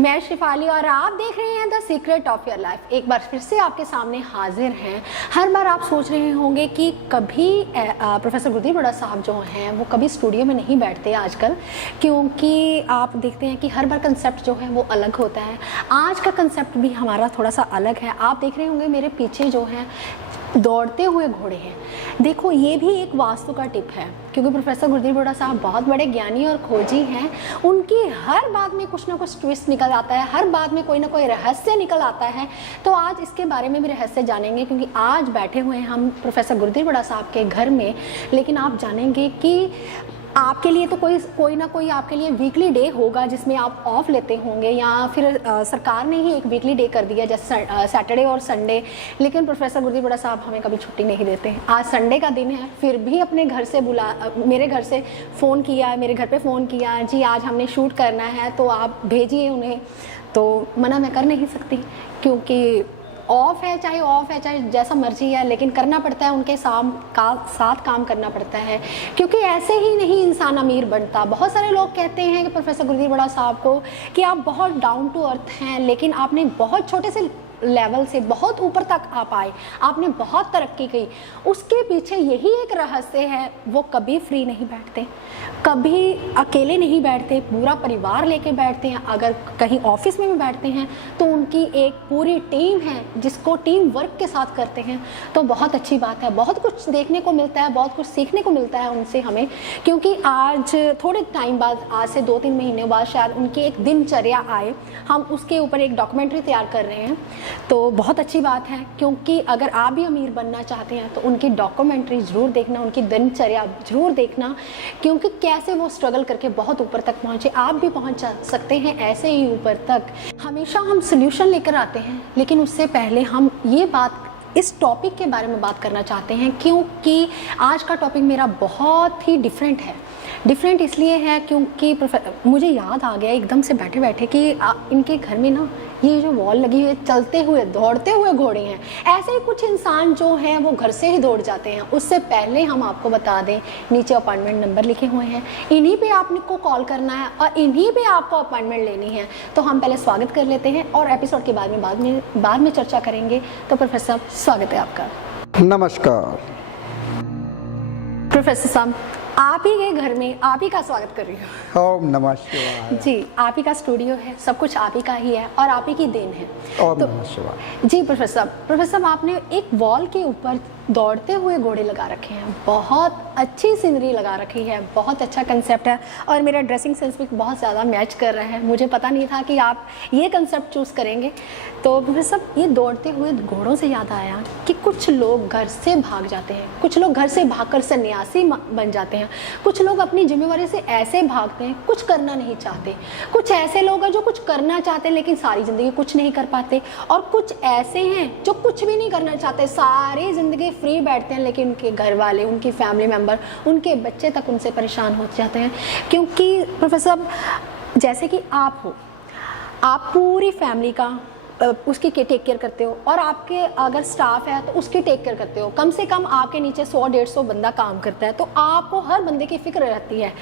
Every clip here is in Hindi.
मैं शिफाली और आप देख रहे हैं the secret of your life. एक बार फिर से आपके सामने हाजिर हैं। हर बार आप सोच रहे होंगे कि कभी प्रोफेसर गुरदीप बड़ा साहब जो हैं वो कभी स्टूडियो में नहीं बैठते आजकल, क्योंकि आप देखते हैं कि हर बार कंसेप्ट जो है वो अलग होता है। आज का कंसेप्ट भी हमारा थोड़ा सा अलग है। आप देख रहे होंगे मेरे पीछे जो है दौड़ते हुए घोड़े हैं। देखो, ये भी एक वास्तु का टिप है, क्योंकि प्रोफेसर गुरदीप बड़ा साहब बहुत बड़े ज्ञानी और खोजी हैं। उनकी हर बात में कुछ ना कुछ ट्विस्ट निकल आता है, हर बात में कोई ना कोई रहस्य निकल आता है। तो आज इसके बारे में भी रहस्य जानेंगे, क्योंकि आज बैठे हुए हैं हम प्रोफेसर गुरदीप बड़ा साहब के घर में। लेकिन आप जानेंगे कि आपके लिए तो कोई ना कोई आपके लिए वीकली डे होगा जिसमें आप ऑफ लेते होंगे, या फिर सरकार ने ही एक वीकली डे कर दिया जैसे सैटरडे और संडे। लेकिन प्रोफेसर गुरदीप बड़ा साहब हमें कभी छुट्टी नहीं देते। आज संडे का दिन है, फिर भी अपने घर से मेरे घर से फ़ोन किया, मेरे घर पे फ़ोन किया, जी आज हमने शूट करना है तो आप भेजिए उन्हें। तो मना मैं कर नहीं सकती, क्योंकि ऑफ है, चाहे जैसा मर्जी है, लेकिन करना पड़ता है। उनके साथ काम करना पड़ता है, क्योंकि ऐसे ही नहीं इंसान अमीर बनता। बहुत सारे लोग कहते हैं कि प्रोफेसर गुरदीप बड़ा साहब को कि आप बहुत डाउन टू अर्थ हैं, लेकिन आपने बहुत छोटे से लेवल से बहुत ऊपर तक आप आए, आपने बहुत तरक्की की। उसके पीछे यही एक रहस्य है, वो कभी फ्री नहीं बैठते, कभी अकेले नहीं बैठते, पूरा परिवार लेके बैठते हैं। अगर कहीं ऑफिस में भी बैठते हैं तो उनकी एक पूरी टीम है जिसको टीम वर्क के साथ करते हैं। तो बहुत अच्छी बात है, बहुत कुछ देखने को मिलता है, बहुत कुछ सीखने को मिलता है उनसे हमें। क्योंकि आज थोड़े टाइम बाद, आज से 2-3 महीने बाद शायद उनकी एक दिनचर्या आए, हम उसके ऊपर एक डॉक्यूमेंट्री तैयार कर रहे हैं। तो बहुत अच्छी बात है, क्योंकि अगर आप भी अमीर बनना चाहते हैं तो उनकी डॉक्यूमेंट्री ज़रूर देखना, उनकी दिनचर्या ज़रूर देखना, क्योंकि कैसे वो स्ट्रगल करके बहुत ऊपर तक पहुँचे। आप भी पहुँच सकते हैं ऐसे ही ऊपर तक। हमेशा हम सोल्यूशन लेकर आते हैं, लेकिन उससे पहले हम इस टॉपिक के बारे में बात करना चाहते हैं, क्योंकि आज का टॉपिक मेरा बहुत ही डिफरेंट है। डिफरेंट इसलिए है क्योंकि मुझे याद आ गया एकदम से बैठे बैठे कि इनके घर में ना ये जो वॉल लगी हुई है, चलते हुए दौड़ते हुए घोड़े हैं। ऐसे ही कुछ इंसान जो हैं वो घर से ही दौड़ जाते हैं। उससे पहले हम आपको बता दें, नीचे अपॉइंटमेंट नंबर लिखे हुए हैं, इन्हीं पे आपको कॉल करना है और इन्हीं पे आपको अपॉइंटमेंट लेनी है। तो हम पहले स्वागत कर लेते हैं और एपिसोड के बाद में चर्चा करेंगे। तो प्रोफेसर, स्वागत है आपका। नमस्कार प्रोफेसर साहब, आप ही के घर में आप ही का स्वागत कर रही हूँ। ओम नमः शिवाय। जी, आप ही का स्टूडियो है, सब कुछ आप ही का ही है और आप ही की देन है। ओम नमः शिवाय। जी प्रोफेसर साहब, आपने एक वॉल के ऊपर दौड़ते हुए घोड़े लगा रखे हैं, बहुत अच्छी सीनरी लगा रखी है, बहुत अच्छा कंसेप्ट है और मेरा ड्रेसिंग सेंस भी बहुत ज़्यादा मैच कर रहा है। मुझे पता नहीं था कि आप ये कंसेप्ट चूज़ करेंगे। तो प्रोफेसर साहब, ये दौड़ते हुए घोड़ों से याद आया कि कुछ लोग घर से भाग जाते हैं, कुछ लोग घर से भागकर सन्यासी बन जाते हैं, कुछ लोग अपनी जिम्मेवारी से ऐसे भागते हैं, कुछ करना नहीं चाहते। कुछ ऐसे लोग हैं जो कुछ करना चाहते हैं लेकिन सारी ज़िंदगी कुछ नहीं कर पाते, और कुछ ऐसे हैं जो कुछ भी नहीं करना चाहते, सारी ज़िंदगी फ्री बैठते हैं, लेकिन उनके घर वाले, उनकी फैमिली मेम्बर, उनके बच्चे तक उनसे परेशान हो जाते हैं। क्योंकि प्रोफेसर, जैसे कि आप हो, आप पूरी फैमिली का उसकी टेक केयर करते हो, और आपके अगर स्टाफ है तो उसकी टेक केयर करते हो। कम से कम आपके नीचे 100-150 बंदा काम करता है, तो आपको हर बंदे की फिक्र रहती है।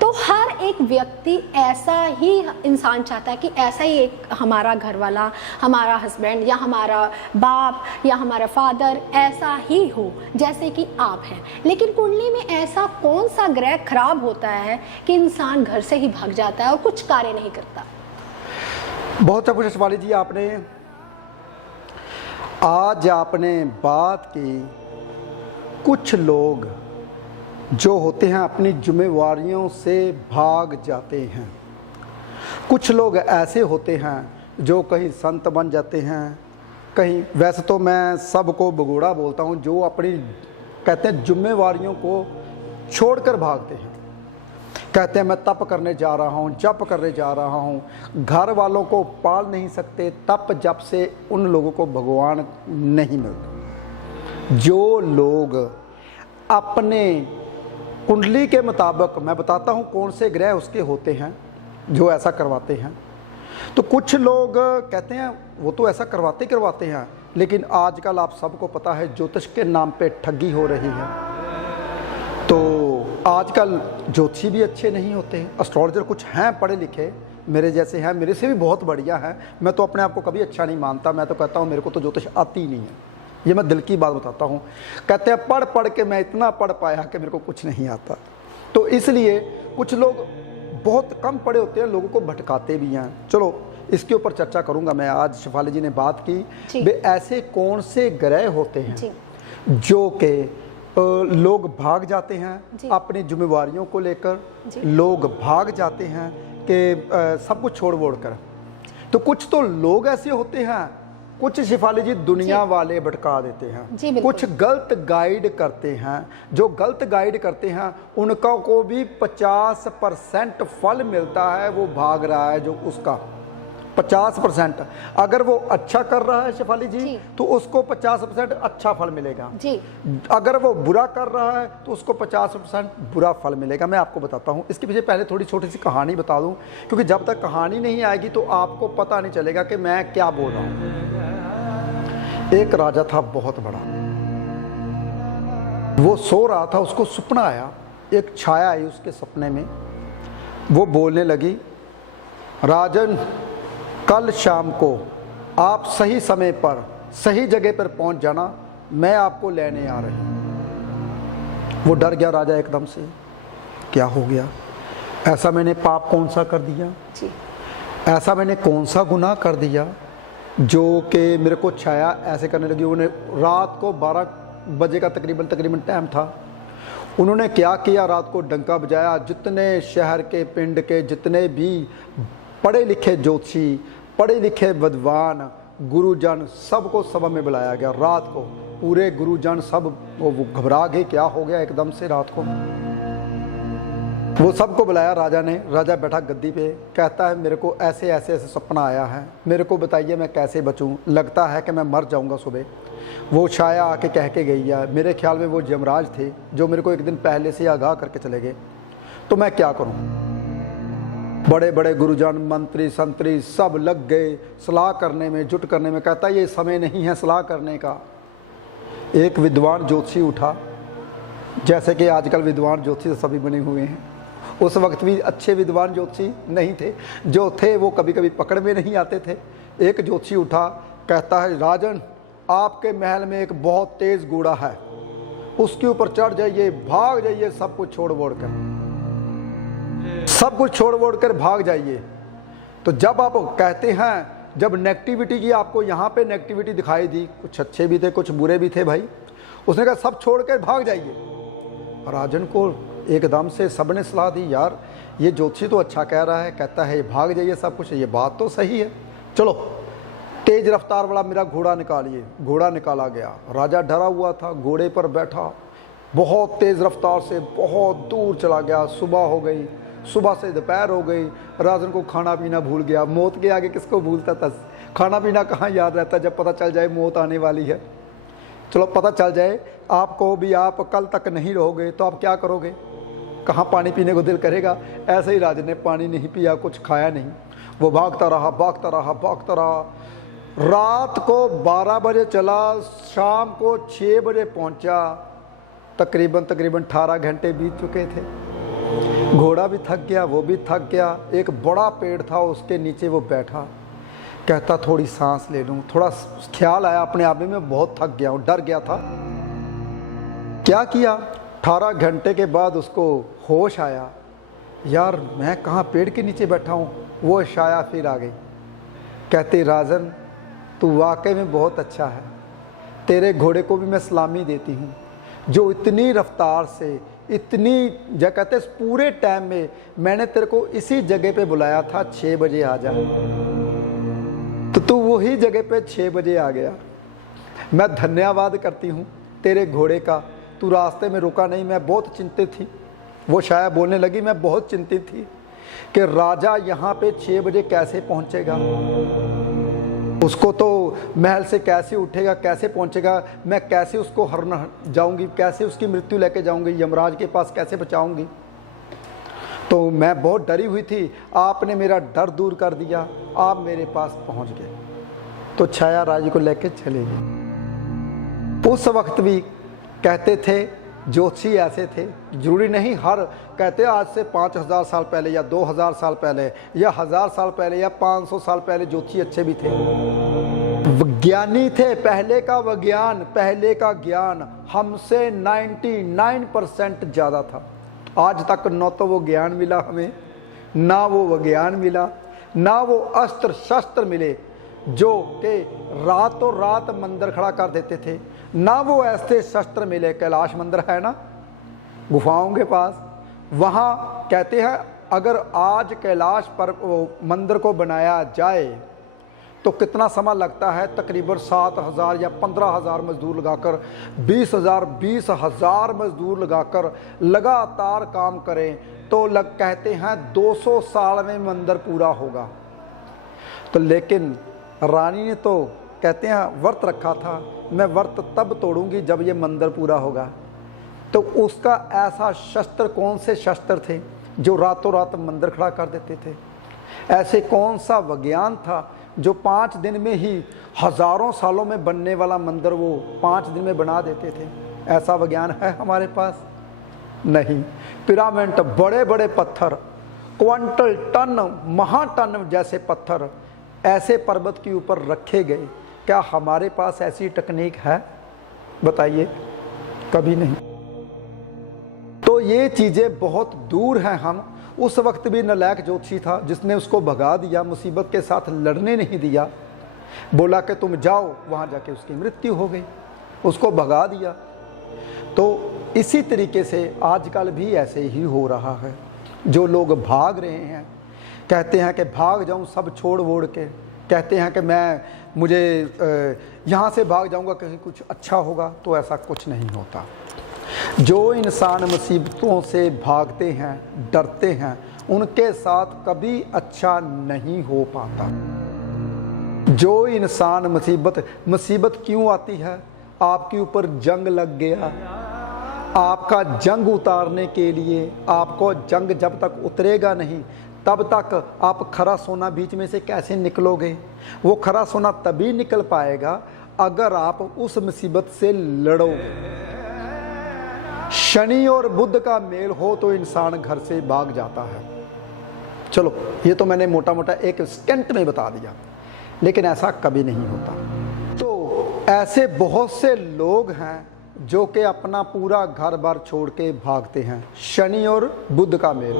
तो हर एक व्यक्ति ऐसा ही इंसान चाहता है कि ऐसा ही एक हमारा घर वाला, हमारा हस्बैंड या हमारा बाप या हमारा फादर ऐसा ही हो जैसे कि आप हैं। लेकिन कुंडली में ऐसा कौन सा ग्रह खराब होता है कि इंसान घर से ही भाग जाता है और कुछ कार्य नहीं करता? बहुत अच्छा शिवाली जी, आज आपने बात की। कुछ लोग जो होते हैं अपनी जिम्मेवारियों से भाग जाते हैं। कुछ लोग ऐसे होते हैं जो कहीं संत बन जाते हैं, कहीं, वैसे तो मैं सबको भगोड़ा बोलता हूँ, जो अपनी कहते हैं जिम्मेवारियों को छोड़कर भागते हैं। कहते हैं मैं तप करने जा रहा हूँ, जप करने जा रहा हूँ। घर वालों को पाल नहीं सकते, तप जप से उन लोगों को भगवान नहीं मिलता। जो लोग अपने कुंडली के मुताबिक, मैं बताता हूँ कौन से ग्रह उसके होते हैं जो ऐसा करवाते हैं। तो कुछ लोग कहते हैं वो तो ऐसा करवाते हैं, लेकिन आजकल आप सबको पता है ज्योतिष के नाम पे ठगी हो रही है। तो आजकल ज्योतिषी भी अच्छे नहीं होते हैं, एस्ट्रोलॉजर कुछ हैं पढ़े लिखे मेरे जैसे हैं, मेरे से भी बहुत बढ़िया हैं। मैं तो अपने आप को कभी अच्छा नहीं मानता, मैं तो कहता हूँ मेरे को तो ज्योतिष आती ही नहीं है। ये मैं दिल की बात बताता हूँ। कहते हैं पढ़ पढ़ के मैं इतना पढ़ पाया कि मेरे को कुछ नहीं आता। तो इसलिए कुछ लोग बहुत कम पढ़े होते हैं, लोगों को भटकाते भी हैं। चलो इसके ऊपर चर्चा करूंगा मैं आज। शेफाली जी ने बात की वे ऐसे कौन से ग्रह होते हैं जो कि लोग भाग जाते हैं अपनी जिम्मेवारियों को लेकर, लोग भाग जाते हैं कि सब कुछ छोड़ वोड़ कर। तो कुछ तो लोग ऐसे होते हैं, कुछ शेफाली जी दुनिया वाले भटका देते हैं, कुछ गलत गाइड करते हैं। जो गलत गाइड करते हैं उनका को भी 50% फल मिलता है। वो भाग रहा है जो उसका 50%, अगर वो अच्छा कर रहा है शेफाली जी तो उसको 50% अच्छा फल मिलेगा जी। अगर वो बुरा कर रहा है तो उसको 50% बुरा फल मिलेगा। मैं आपको बताता हूँ। इसके पीछे पहले थोड़ी छोटी सी कहानी बता दूँ, क्योंकि जब तक कहानी नहीं आएगी तो आपको पता नहीं चलेगा कि मैं क्या बोल रहा हूँ। एक राजा था बहुत बड़ा, वो सो रहा था, उसको सपना आया, एक छाया आई उसके सपने में। वो बोलने लगी, राजन कल शाम को आप सही समय पर सही जगह पर पहुंच जाना, मैं आपको लेने आ रही हूं। वो डर गया राजा एकदम से, क्या हो गया? ऐसा मैंने पाप कौन सा कर दिया जी? ऐसा मैंने कौन सा गुनाह कर दिया जो कि मेरे को छाया ऐसे करने लगी? उन्हें रात को 12 बजे का तकरीबन टाइम था। उन्होंने क्या किया? रात को डंका बजाया। जितने शहर के पिंड के जितने भी पढ़े लिखे ज्योतिषी, पढ़े लिखे विद्वान, गुरुजन, सबको सभा में बुलाया गया। रात को पूरे गुरुजन सब वो घबरा गए, क्या हो गया एकदम से रात को। वो सबको बुलाया राजा ने। राजा बैठा गद्दी पे, कहता है मेरे को ऐसे ऐसे सपना आया है, मेरे को बताइए मैं कैसे बचूं, लगता है कि मैं मर जाऊंगा सुबह। वो छाया आके कह के गई है। मेरे ख्याल में वो यमराज थे जो मेरे को एक दिन पहले से आगाह करके चले गए। तो मैं क्या करूं? बड़े बड़े गुरुजन, मंत्री, संतरी सब लग गए सलाह करने में, जुट करने में। कहता ये समय नहीं है सलाह करने का। एक विद्वान ज्योतिषी उठा, जैसे कि आजकल विद्वान ज्योतिषी सभी बने हुए हैं, उस वक्त भी अच्छे विद्वान ज्योतिषी नहीं थे। जो थे वो कभी कभी पकड़ में नहीं आते थे। एक ज्योतिषी उठा, कहता है राजन आपके महल में एक बहुत तेज घोड़ा है, उसके ऊपर चढ़ जाइए, भाग जाइए, सब कुछ छोड़ वोड़ कर, सब कुछ छोड़ वोड़ कर भाग जाइए। तो जब आप कहते हैं, जब नेगेटिविटी की आपको यहाँ पे नेगेटिविटी दिखाई दी, कुछ अच्छे भी थे कुछ बुरे भी थे भाई, उसने कहा सब छोड़ कर भाग जाइए। राजन को एकदम से सबने सलाह दी, यार ये ज्योतिषी तो अच्छा कह रहा है, कहता है भाग जाइए सब कुछ, ये बात तो सही है, चलो तेज रफ्तार वाला मेरा घोड़ा निकालिए। घोड़ा निकाला गया। राजा डरा हुआ था, घोड़े पर बैठा, बहुत तेज रफ्तार से बहुत दूर चला गया। सुबह हो गई, सुबह से दोपहर हो गई। राजन को खाना पीना भूल गया। मौत के आगे किसको भूलता था? खाना पीना कहाँ याद रहता जब पता चल जाए मौत आने वाली है। चलो पता चल जाए आपको भी, आप कल तक नहीं रहोगे तो आप क्या करोगे? कहाँ पानी पीने को दिल करेगा? ऐसे ही राजन ने पानी नहीं पिया, कुछ खाया नहीं। वो भागता रहा, भागता रहा, भागता रहा। रात को 12 बजे चला, शाम को 6 बजे पहुंचा। तकरीबन 18 घंटे बीत चुके थे। घोड़ा भी थक गया, वो भी थक गया। एक बड़ा पेड़ था, उसके नीचे वो बैठा, कहता थोड़ी सांस ले लूं। थोड़ा ख्याल आया अपने आप में, मैं बहुत थक गया हूं, डर गया था। क्या किया? 18 घंटे के बाद उसको होश आया, यार मैं कहाँ पेड़ के नीचे बैठा हूँ। वो छाया फिर आ गई, कहती राजन तू वाकई में बहुत अच्छा है, तेरे घोड़े को भी मैं सलामी देती हूँ जो इतनी रफ्तार से, इतनी क्या कहते हैं, पूरे टाइम में मैंने तेरे को इसी जगह पे बुलाया था 6 बजे आ जा, तो तू वही जगह पे 6 बजे आ गया। मैं धन्यवाद करती हूँ तेरे घोड़े का, तू रास्ते में रुका नहीं। मैं बहुत चिंतित थी। वो शायद बोलने लगी, मैं बहुत चिंतित थी कि राजा यहाँ पे 6 बजे कैसे पहुँचेगा, उसको तो महल से कैसे उठेगा, कैसे पहुँचेगा, मैं कैसे उसको हरना जाऊँगी, कैसे उसकी मृत्यु लेके जाऊँगी, यमराज के पास कैसे बचाऊँगी। तो मैं बहुत डरी हुई थी। आपने मेरा डर दूर कर दिया, आप मेरे पास पहुँच गए। तो छाया राज को लेके चले गए। उस वक्त भी कहते थे ज्योतिषी ऐसे थे, जरूरी नहीं हर कहते आज से 5000 साल पहले या 2000 साल पहले या 1000 साल पहले या 500 साल पहले ज्योतिषी अच्छे भी थे, विज्ञानी थे। पहले का विज्ञान, पहले का ज्ञान हमसे 99% ज़्यादा था। आज तक न तो वो ज्ञान मिला हमें, ना वो विज्ञान मिला, ना वो अस्त्र शस्त्र मिले जो कि रातों रात मंदिर खड़ा कर देते थे, ना वो ऐसे शस्त्र मिले। कैलाश मंदिर है ना गुफाओं के पास, वहाँ कहते हैं अगर आज कैलाश पर मंदिर को बनाया जाए तो कितना समय लगता है, तकरीबन 7000 या 15000 मजदूर लगाकर 20,000 मजदूर लगाकर लगातार काम करें तो कहते हैं 200 साल में मंदिर पूरा होगा। तो लेकिन रानी ने तो कहते हैं व्रत रखा था, मैं व्रत तब तोड़ूंगी जब ये मंदिर पूरा होगा। तो उसका ऐसा शस्त्र, कौन से शस्त्र थे जो रातों रात मंदिर खड़ा कर देते थे? ऐसे कौन सा विज्ञान था जो 5 दिन में ही हजारों सालों में बनने वाला मंदिर वो 5 दिन में बना देते थे? ऐसा विज्ञान है हमारे पास? नहीं। पिरामिड, बड़े बड़े पत्थर, क्विंटल टन महाटन जैसे पत्थर ऐसे पर्वत के ऊपर रखे गए, क्या हमारे पास ऐसी टेक्निक है? बताइए, कभी नहीं। तो ये चीज़ें बहुत दूर हैं। हम उस वक्त भी नालायक ज्योतिषी था जिसने उसको भगा दिया, मुसीबत के साथ लड़ने नहीं दिया, बोला कि तुम जाओ, वहाँ जाके उसकी मृत्यु हो गई, उसको भगा दिया। तो इसी तरीके से आजकल भी ऐसे ही हो रहा है। जो लोग भाग रहे हैं, कहते हैं कि भाग जाऊं सब छोड़ वोड़ के, कहते हैं कि मुझे यहाँ से भाग जाऊंगा कहीं कुछ अच्छा होगा, तो ऐसा कुछ नहीं होता। जो इंसान मुसीबतों से भागते हैं, डरते हैं, उनके साथ कभी अच्छा नहीं हो पाता। जो इंसान मुसीबत क्यों आती है? आपके ऊपर जंग लग गया, आपका जंग उतारने के लिए, आपको जंग जब तक उतरेगा नहीं तब तक आप खरा सोना बीच में से कैसे निकलोगे? वो खरा सोना तभी निकल पाएगा अगर आप उस मुसीबत से लड़ोगे। शनि और बुध का मेल हो तो इंसान घर से भाग जाता है। चलो, ये तो मैंने मोटा मोटा एक स्टेंट में बता दिया, लेकिन ऐसा कभी नहीं होता। तो ऐसे बहुत से लोग हैं जो कि अपना पूरा घर बार छोड़ के भागते हैं, शनि और बुध का मेल।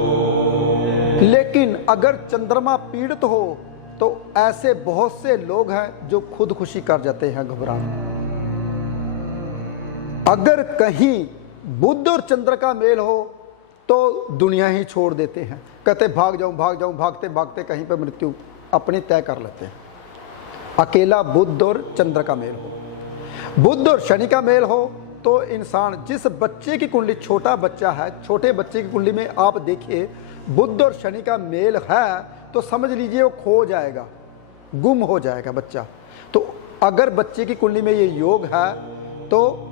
लेकिन अगर चंद्रमा पीड़ित हो तो ऐसे बहुत से लोग हैं जो खुदकुशी कर जाते हैं घबराकर। अगर कहीं बुध और चंद्र का मेल हो तो दुनिया ही छोड़ देते हैं, कहते भाग जाऊं, भागते भागते कहीं पे मृत्यु अपनी तय कर लेते हैं। अकेला बुध और चंद्र का मेल हो, बुध और शनि का मेल हो तो इंसान, जिस बच्चे की कुंडली, छोटा बच्चा है, छोटे बच्चे की कुंडली में आप देखिए बुध और शनि का मेल है तो समझ लीजिए वो खो जाएगा, गुम हो जाएगा बच्चा। तो अगर बच्चे की कुंडली में ये योग है तो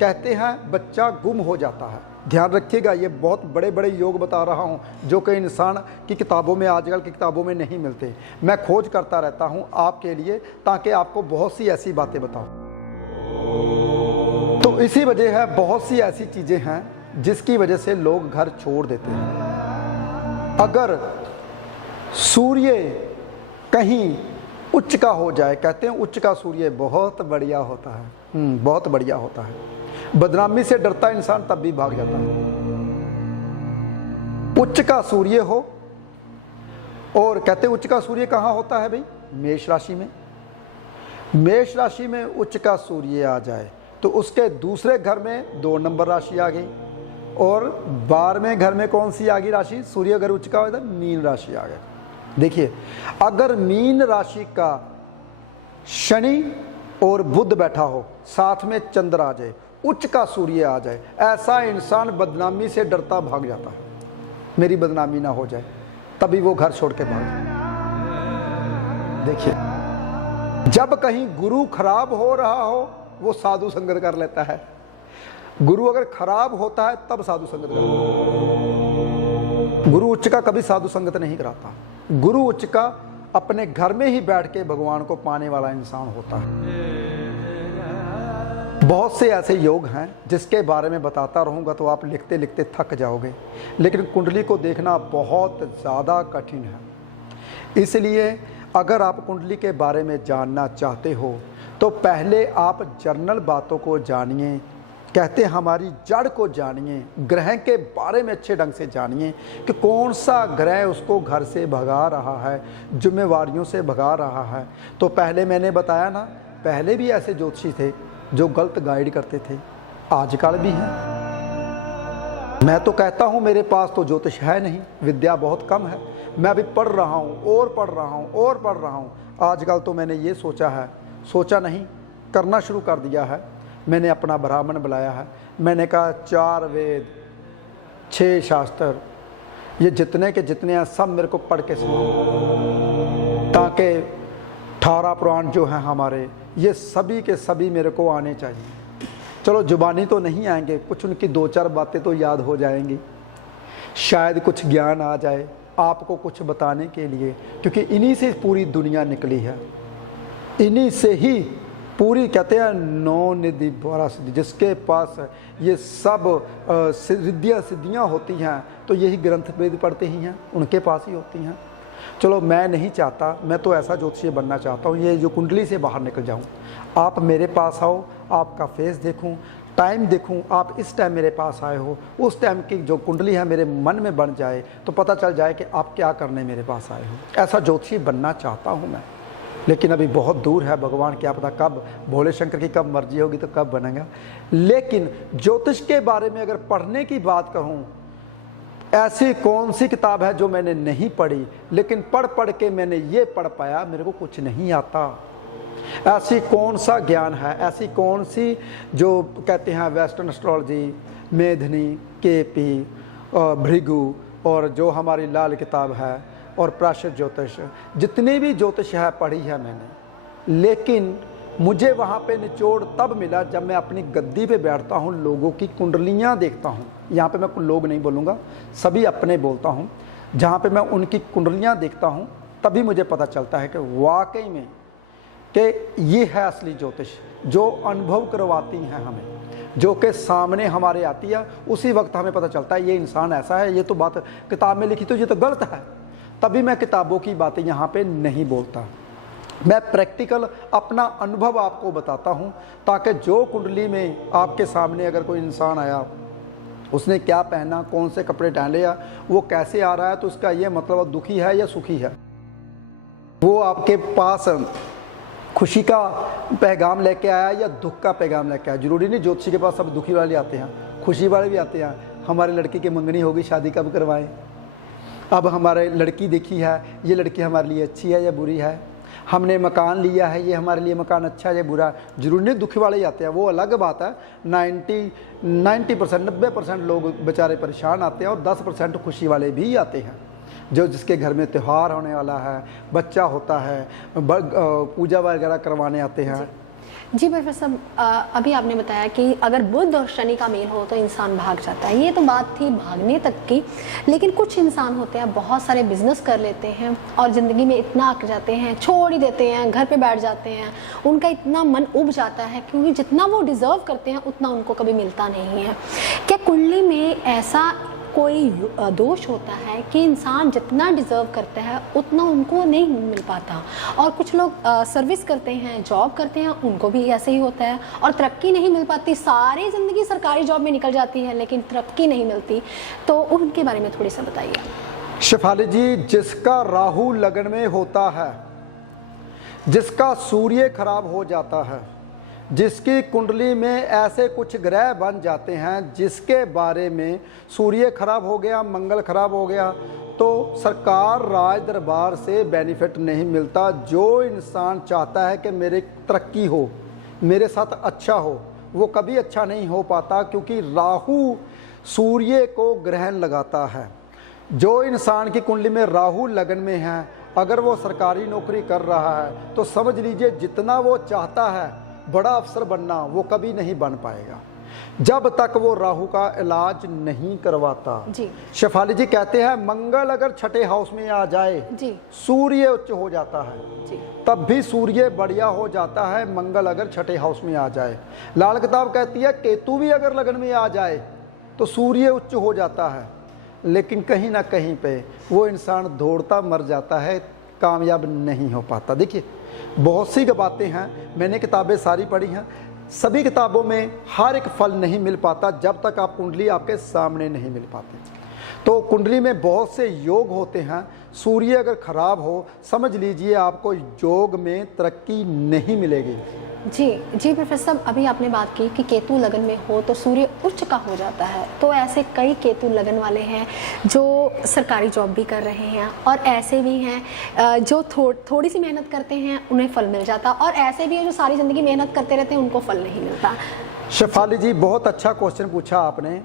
कहते हैं बच्चा गुम हो जाता है। ध्यान रखिएगा, ये बहुत बड़े बड़े योग बता रहा हूँ जो कि इंसान की किताबों में, आजकल की किताबों में नहीं मिलते। मैं खोज करता रहता हूँ आपके लिए, ताकि आपको बहुत सी ऐसी बातें बताऊँ। तो इसी वजह है, बहुत सी ऐसी चीज़ें हैं जिसकी वजह से लोग घर छोड़ देते हैं। अगर सूर्य कहीं उच्च का हो जाए, कहते हैं उच्च का सूर्य बहुत बढ़िया होता है, बहुत बढ़िया होता है। बदनामी से डरता इंसान तब भी भाग जाता है। उच्च का सूर्य हो, और कहते हैं उच्च का सूर्य कहाँ होता है भाई? मेष राशि में। मेष राशि में उच्च का सूर्य आ जाए तो उसके दूसरे घर में 2 नंबर राशि आ गई, और 12वें घर में कौन सी आ गई राशि? सूर्य अगर उच्च का हो तो मीन राशि आ गई। देखिए, अगर मीन राशि का शनि और बुध बैठा हो, साथ में चंद्र आ जाए, उच्च का सूर्य आ जाए, ऐसा इंसान बदनामी से डरता भाग जाता है, मेरी बदनामी ना हो जाए, तभी वो घर छोड़ के भाग जाए। देखिए, जब कहीं गुरु खराब हो रहा हो वो साधु संगत कर लेता है। गुरु अगर खराब होता है तब साधु संगत करता है। गुरु उच्च का कभी साधु संगत नहीं कराता। गुरु उच्च का अपने घर में ही बैठ के भगवान को पाने वाला इंसान होता है। बहुत से ऐसे योग हैं जिसके बारे में बताता रहूँगा तो आप लिखते लिखते थक जाओगे, लेकिन कुंडली को देखना बहुत ज़्यादा कठिन है। इसलिए अगर आप कुंडली के बारे में जानना चाहते हो तो पहले आप जर्नल बातों को जानिए, कहते हैं हमारी जड़ को जानिए, ग्रह के बारे में अच्छे ढंग से जानिए कि कौन सा ग्रह उसको घर से भगा रहा है, जिम्मेवारियों से भगा रहा है। तो पहले मैंने बताया ना, पहले भी ऐसे ज्योतिषी थे जो गलत गाइड करते थे, आजकल भी हैं। मैं तो कहता हूँ मेरे पास तो ज्योतिष है नहीं, विद्या बहुत कम है, मैं अभी पढ़ रहा हूँ और पढ़ रहा हूँ और पढ़ रहा हूँ। आजकल तो मैंने ये सोचा नहीं, करना शुरू कर दिया है। मैंने अपना ब्राह्मण बुलाया है, मैंने कहा 4 वेद 6 शास्त्र ये जितने के जितने हैं सब मेरे को पढ़ के सुनाओ, ताकि 18 पुराण जो हैं हमारे ये सभी के सभी मेरे को आने चाहिए। चलो जुबानी तो नहीं आएंगे, कुछ उनकी 2-4 बातें तो याद हो जाएंगी, शायद कुछ ज्ञान आ जाए आपको कुछ बताने के लिए, क्योंकि इन्हीं से पूरी दुनिया निकली है, इन्हीं से ही पूरी कहते हैं 9 निधि 12 सिद्धि, जिसके पास ये सब सिद्धियाँ होती हैं तो यही ग्रंथ वेद पढ़ते ही हैं, उनके पास ही होती हैं। चलो मैं नहीं चाहता, मैं तो ऐसा ज्योतिषी बनना चाहता हूँ ये जो कुंडली से बाहर निकल जाऊँ। आप मेरे पास आओ, आपका फेस देखूँ, टाइम देखूँ, आप इस टाइम मेरे पास आए हो, उस टाइम की जो कुंडली है मेरे मन में बन जाए तो पता चल जाए कि आप क्या करने मेरे पास आए हो। ऐसा ज्योतिषी बनना चाहता हूँ मैं, लेकिन अभी बहुत दूर है, भगवान क्या पता कब, भोले शंकर की कब मर्जी होगी तो कब बनेगा। लेकिन ज्योतिष के बारे में अगर पढ़ने की बात कहूँ, ऐसी कौन सी किताब है जो मैंने नहीं पढ़ी, लेकिन पढ़ पढ़ के मैंने ये पढ़ पाया मेरे को कुछ नहीं आता। ऐसी कौन सा ज्ञान है, ऐसी कौन सी जो कहते हैं वेस्टर्न एस्ट्रोलॉजी, मेधनी, केपी, भृगु और जो हमारी लाल किताब है और प्राशद ज्योतिष, जितनी भी ज्योतिष है पढ़ी है मैंने, लेकिन मुझे वहाँ पे निचोड़ तब मिला जब मैं अपनी गद्दी पे बैठता हूँ, लोगों की कुंडलियाँ देखता हूँ। यहाँ पे मैं लोग नहीं बोलूँगा, सभी अपने बोलता हूँ। जहाँ पे मैं उनकी कुंडलियाँ देखता हूँ तभी मुझे पता चलता है कि वाकई में कि ये है असली ज्योतिष, जो अनुभव करवाती हैं हमें, जो कि सामने हमारे आती है, उसी वक्त हमें पता चलता है ये इंसान ऐसा है, ये तो बात किताब में लिखी तो ये तो गलत है। तभी मैं किताबों की बातें यहाँ पे नहीं बोलता, मैं प्रैक्टिकल अपना अनुभव आपको बताता हूँ, ताकि जो कुंडली में आपके सामने अगर कोई इंसान आया, उसने क्या पहना, कौन से कपड़े पहने या वो कैसे आ रहा है, तो उसका ये मतलब वो दुखी है या सुखी है, वो आपके पास खुशी का पैगाम लेके आया या दुख का पैगाम लेके आया। जरूरी नहीं ज्योतिषी के पास सब दुखी वाले आते हैं, खुशी वाले भी आते हैं। हमारे लड़की की मंगनी होगी, शादी कब करवाएं, अब हमारे लड़की देखी है, ये लड़की हमारे लिए अच्छी है या बुरी है, हमने मकान लिया है, ये हमारे लिए मकान अच्छा है या बुरा। जरूरी नहीं दुखी वाले ही आते हैं, वो अलग बात है। 90% लोग बेचारे परेशान आते हैं और 10% खुशी वाले भी आते हैं, जो जिसके घर में त्यौहार होने वाला है, बच्चा होता है, पूजा वगैरह करवाने आते हैं। जी प्रोफेसर, अभी आपने बताया कि अगर बुध और शनि का मेल हो तो इंसान भाग जाता है, ये तो बात थी भागने तक की। लेकिन कुछ इंसान होते हैं बहुत सारे बिजनेस कर लेते हैं और ज़िंदगी में इतना अक जाते हैं, छोड़ ही देते हैं, घर पे बैठ जाते हैं, उनका इतना मन उब जाता है क्योंकि जितना वो डिज़र्व करते हैं उतना उनको कभी मिलता नहीं है। क्या कुंडली में ऐसा कोई दोष होता है कि इंसान जितना डिज़र्व करता है उतना उनको नहीं मिल पाता? और कुछ लोग सर्विस करते हैं, जॉब करते हैं, उनको भी ऐसे ही होता है और तरक्की नहीं मिल पाती, सारी ज़िंदगी सरकारी जॉब में निकल जाती है लेकिन तरक्की नहीं मिलती, तो उनके बारे में थोड़ी सा बताइए। शेफाली जी, जिसका राहु लगन में होता है, जिसका सूर्य खराब हो जाता है, जिसकी कुंडली में ऐसे कुछ ग्रह बन जाते हैं जिसके बारे में सूर्य खराब हो गया, मंगल खराब हो गया, तो सरकार राज दरबार से बेनिफिट नहीं मिलता। जो इंसान चाहता है कि मेरी तरक्की हो, मेरे साथ अच्छा हो, वो कभी अच्छा नहीं हो पाता, क्योंकि राहु सूर्य को ग्रहण लगाता है। जो इंसान की कुंडली में राहु लगन में है, अगर वो सरकारी नौकरी कर रहा है तो समझ लीजिए जितना वो चाहता है बड़ा अफसर बनना, वो कभी नहीं बन पाएगा। जब तक वो राहु का इलाज नहीं करवाता। जी शेफाली जी कहते हैं मंगल अगर छठे हाउस में आ जाए, जी सूर्य उच्च हो जाता है, जी तब भी सूर्य बढ़िया हो जाता है मंगल अगर छठे हाउस में आ जाए। लाल किताब कहती है केतु भी अगर लगन में आ जाए तो सूर्य उच्च हो जाता है, लेकिन कहीं ना कहीं पे वो इंसान दौड़ता मर जाता है, कामयाब नहीं हो पाता। देखिए बहुत सी बातें हैं, मैंने किताबें सारी पढ़ी हैं, सभी किताबों में हर एक फल नहीं मिल पाता जब तक आप कुंडली आपके सामने नहीं मिल पाती। तो कुंडली में बहुत से योग होते हैं, सूर्य अगर खराब हो समझ लीजिए आपको योग में तरक्की नहीं मिलेगी। जी जी प्रोफेसर साहब, अभी आपने बात की कि केतु लगन में हो तो सूर्य उच्च का हो जाता है, तो ऐसे कई केतु लगन वाले हैं जो सरकारी जॉब भी कर रहे हैं और ऐसे भी हैं जो थोड़ी सी मेहनत करते हैं उन्हें फल मिल जाता, और ऐसे भी हैं जो सारी ज़िंदगी मेहनत करते रहते हैं उनको फल नहीं मिलता। शेफाली जी बहुत अच्छा क्वेश्चन पूछा आपने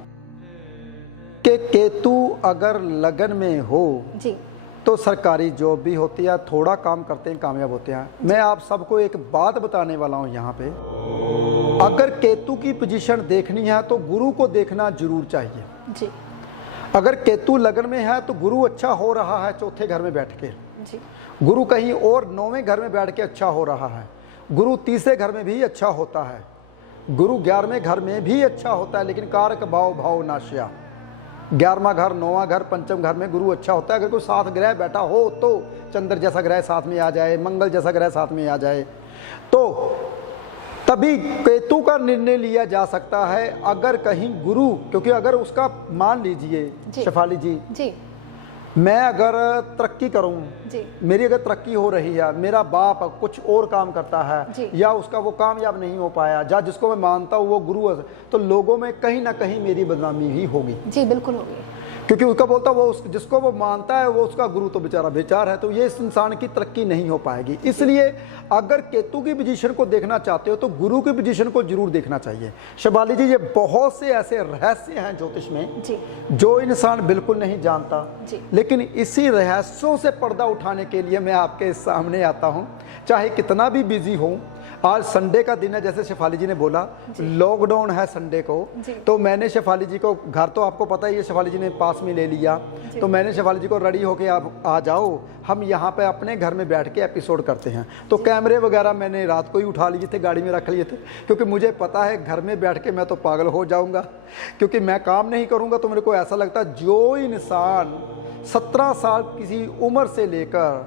कि केतु अगर लगन में हो जी तो सरकारी जॉब भी होती है, थोड़ा काम करते हैं कामयाब होते हैं। मैं आप सबको एक बात बताने वाला हूं यहाँ पे, अगर केतु की पोजीशन देखनी है तो गुरु को देखना जरूर चाहिए। जी अगर केतु लगन में है तो गुरु अच्छा हो रहा है चौथे घर में बैठ के, जी गुरु कहीं और 9वें घर में बैठ के अच्छा हो रहा है, गुरु तीसरे घर में भी अच्छा होता है, गुरु 11वें घर में भी अच्छा होता है, लेकिन कारक भाव भाव नाश्या 11वां घर 9वां घर पंचम घर में गुरु अच्छा होता है। अगर कोई साथ ग्रह बैठा हो तो चंद्र जैसा ग्रह साथ में आ जाए, मंगल जैसा ग्रह साथ में आ जाए, तो तभी केतु का निर्णय लिया जा सकता है। अगर कहीं गुरु, क्योंकि अगर उसका मान लीजिए शेफाली जी मैं अगर तरक्की करूं, मेरी अगर तरक्की हो रही है, मेरा बाप कुछ और काम करता है या उसका वो कामयाब नहीं हो पाया, या जिसको मैं मानता हूँ वो गुरु है, तो लोगों में कहीं ना कहीं मेरी बदनामी ही होगी। जी बिल्कुल होगी, क्योंकि उसका बोलता वो जिसको वो मानता है वो उसका गुरु तो बेचारा बेचार है, तो ये इस इंसान की तरक्की नहीं हो पाएगी। इसलिए अगर केतु की पोजीशन को देखना चाहते हो तो गुरु की पोजीशन को जरूर देखना चाहिए। शिवाली जी ये बहुत से ऐसे रहस्य हैं ज्योतिष में जी जो इंसान बिल्कुल नहीं जानता, लेकिन इसी रहस्यों से पर्दा उठाने के लिए मैं आपके सामने आता हूँ, चाहे कितना भी बिजी हो। आज संडे का दिन है, जैसे शेफाली जी ने बोला लॉकडाउन है संडे को, तो मैंने शेफाली जी को, घर तो आपको पता ही है शेफाली जी ने पास में ले लिया, तो मैंने शेफाली जी को रेडी होके आप आ जाओ, हम यहाँ पे अपने घर में बैठ के एपिसोड करते हैं। तो कैमरे वगैरह मैंने रात को ही उठा लिए थे, गाड़ी में रख लिए थे, क्योंकि मुझे पता है घर में बैठ के मैं तो पागल हो जाऊँगा, क्योंकि मैं काम नहीं करूँगा तो मेरे को ऐसा लगता है जो इंसान 17 साल किसी उम्र से लेकर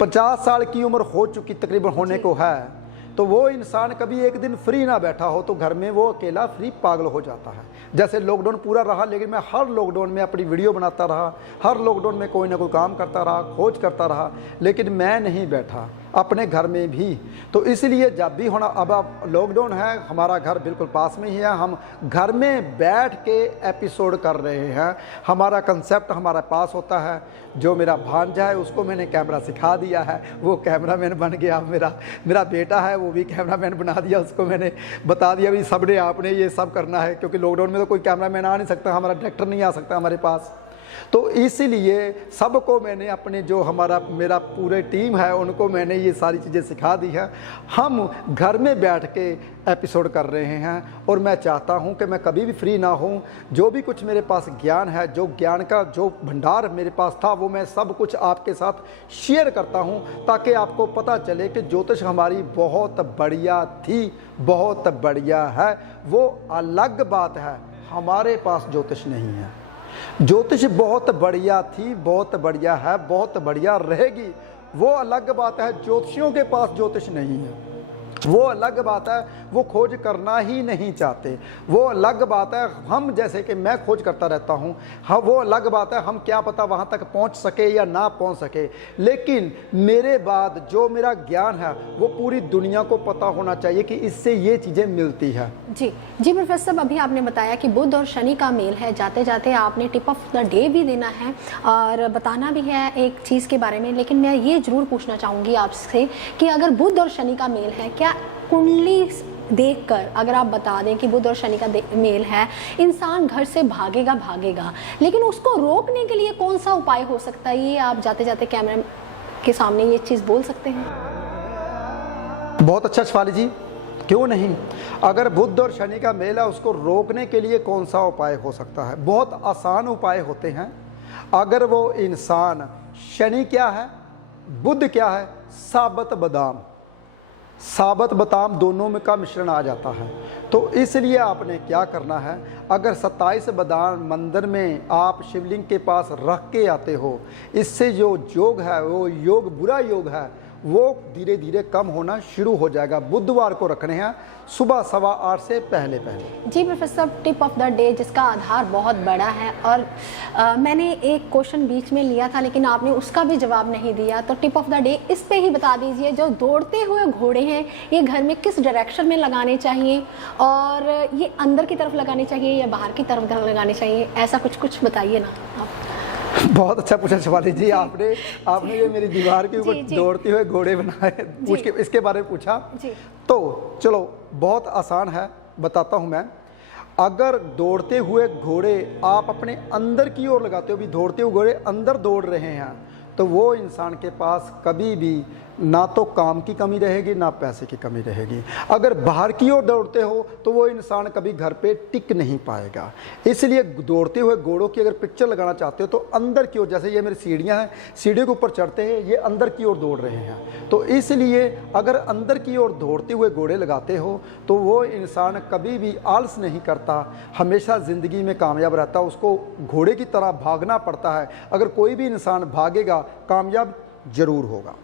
50 साल की उम्र हो चुकी तकरीबन होने को है, तो वो इंसान कभी एक दिन फ्री ना बैठा हो तो घर में वो अकेला फ्री पागल हो जाता है। जैसे लॉकडाउन पूरा रहा, लेकिन मैं हर लॉकडाउन में अपनी वीडियो बनाता रहा, हर लॉकडाउन में कोई ना कोई काम करता रहा, खोज करता रहा, लेकिन मैं नहीं बैठा अपने घर में भी। तो इसलिए जब भी होना, अब लॉकडाउन है, हमारा घर बिल्कुल पास में ही है, हम घर में बैठ के एपिसोड कर रहे हैं। हमारा कंसेप्ट हमारा पास होता है। जो मेरा भांजा है उसको मैंने कैमरा सिखा दिया है, वो कैमरामैन बन गया। मेरा बेटा है वो भी कैमरामैन बना दिया, उसको मैंने बता दिया भी सबने आपने ये सब करना है, क्योंकि लॉकडाउन में तो कोई कैमरामैन आ नहीं सकता, हमारा डायरेक्टर नहीं आ सकता हमारे पास। तो इसलिए सबको मैंने अपने जो मेरा पूरे टीम है उनको मैंने ये सारी चीज़ें सिखा दी है। हम घर में बैठ के एपिसोड कर रहे हैं और मैं चाहता हूं कि मैं कभी भी फ्री ना हूं। जो भी कुछ मेरे पास ज्ञान है, जो ज्ञान का जो भंडार मेरे पास था, वो मैं सब कुछ आपके साथ शेयर करता हूं, ताकि आपको पता चले कि ज्योतिष हमारी बहुत बढ़िया थी, बहुत बढ़िया है। वो अलग बात है, हमारे पास ज्योतिष नहीं है। ज्योतिष बहुत बढ़िया थी, बहुत बढ़िया है, बहुत बढ़िया रहेगी, वो अलग बात है। ज्योतिषियों के पास ज्योतिष नहीं है, वो अलग बात है, वो खोज करना ही नहीं चाहते, वो अलग बात है। हम जैसे कि मैं खोज करता रहता हूँ, हाँ वो अलग बात है, हम क्या पता वहाँ तक पहुँच सके या ना पहुँच सके, लेकिन मेरे बाद जो मेरा ज्ञान है वो पूरी दुनिया को पता होना चाहिए कि इससे ये चीज़ें मिलती है। जी जी प्रोफेसर साहब, अभी आपने बताया कि बुध और शनि का मेल है, जाते जाते आपने टिप ऑफ द डे भी देना है और बताना भी है एक चीज़ के बारे में, लेकिन मैं ये ज़रूर पूछना चाहूँगी आपसे कि अगर बुध और शनि का मेल है, क्या कुंडली देखकर अगर आप बता दें कि बुध और शनि का मेल है, इंसान घर से भागेगा, लेकिन उसको रोकने के लिए कौन सा उपाय हो सकता है, ये आप जाते जाते कैमरा के सामने ये चीज़ बोल सकते हैं? बहुत अच्छा शिवाली जी, क्यों नहीं? अगर बुध और शनि का मेल है, उसको रोकने के लिए कौन सा उपाय हो सकता है? बहुत आसान उपाय होते हैं। अगर वो इंसान, शनि क्या है, बुध क्या है? साबुत बादाम, साबुत बादाम दोनों में का मिश्रण आ जाता है। तो इसलिए आपने क्या करना है, अगर 27 बादाम मंदिर में आप शिवलिंग के पास रख के आते हो, इससे जो योग है, वो योग बुरा योग है, वो धीरे धीरे कम होना शुरू हो जाएगा। बुधवार को रखने हैं सुबह 8:15 से पहले पहले। जी professor, tip of the day जिसका आधार बहुत बड़ा है, और मैंने एक क्वेश्चन बीच में लिया था लेकिन आपने उसका भी जवाब नहीं दिया, तो टिप ऑफ द डे इस पे ही बता दीजिए। जो दौड़ते हुए घोड़े हैं, ये घर में किस डायरेक्शन में लगाने चाहिए, और ये अंदर की तरफ लगाने चाहिए या बाहर की तरफ लगाने चाहिए, ऐसा कुछ बताइए ना आप। बहुत अच्छा पूछा शिवाली जी, आपने ये मेरी दीवार के ऊपर दौड़ते हुए घोड़े बनाए, पूछ के इसके बारे में पूछा जी। तो चलो बहुत आसान है, बताता हूँ मैं। अगर दौड़ते हुए घोड़े आप अपने अंदर की ओर लगाते हो, भी दौड़ते हुए घोड़े अंदर दौड़ रहे हैं, तो वो इंसान के पास कभी भी ना तो काम की कमी रहेगी, ना पैसे की कमी रहेगी। अगर बाहर की ओर दौड़ते हो तो वो इंसान कभी घर पे टिक नहीं पाएगा। इसलिए दौड़ते हुए घोड़ों की अगर पिक्चर लगाना चाहते हो तो अंदर की ओर, जैसे ये मेरी सीढ़ियाँ हैं, सीढ़ियों के ऊपर चढ़ते हैं, ये अंदर की ओर दौड़ रहे हैं। तो इसलिए अगर अंदर की ओर दौड़ते हुए घोड़े लगाते हो तो वो इंसान कभी भी आलस नहीं करता, हमेशा ज़िंदगी में कामयाब रहता। उसको घोड़े की तरह भागना पड़ता है। अगर कोई भी इंसान भागेगा, कामयाब जरूर होगा।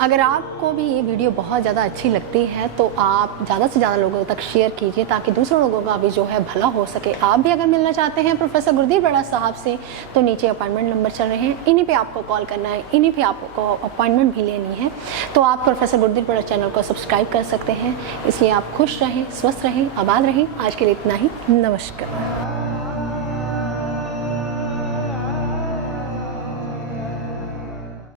अगर आपको भी ये वीडियो बहुत ज़्यादा अच्छी लगती है तो आप ज़्यादा से ज़्यादा लोगों तक शेयर कीजिए, ताकि दूसरे लोगों का भी जो है भला हो सके। आप भी अगर मिलना चाहते हैं प्रोफेसर गुरदीप बड़ा साहब से, तो नीचे अपॉइंटमेंट नंबर चल रहे हैं, इन्हीं पे आपको कॉल करना है, इन्हीं पे आपको अपॉइंटमेंट भी लेनी है। तो आप प्रोफेसर गुरदीप बड़ा चैनल को सब्सक्राइब कर सकते हैं। इसलिए आप खुश रहें, स्वस्थ रहें, आबाद रहें। आज के लिए इतना ही। नमस्कार।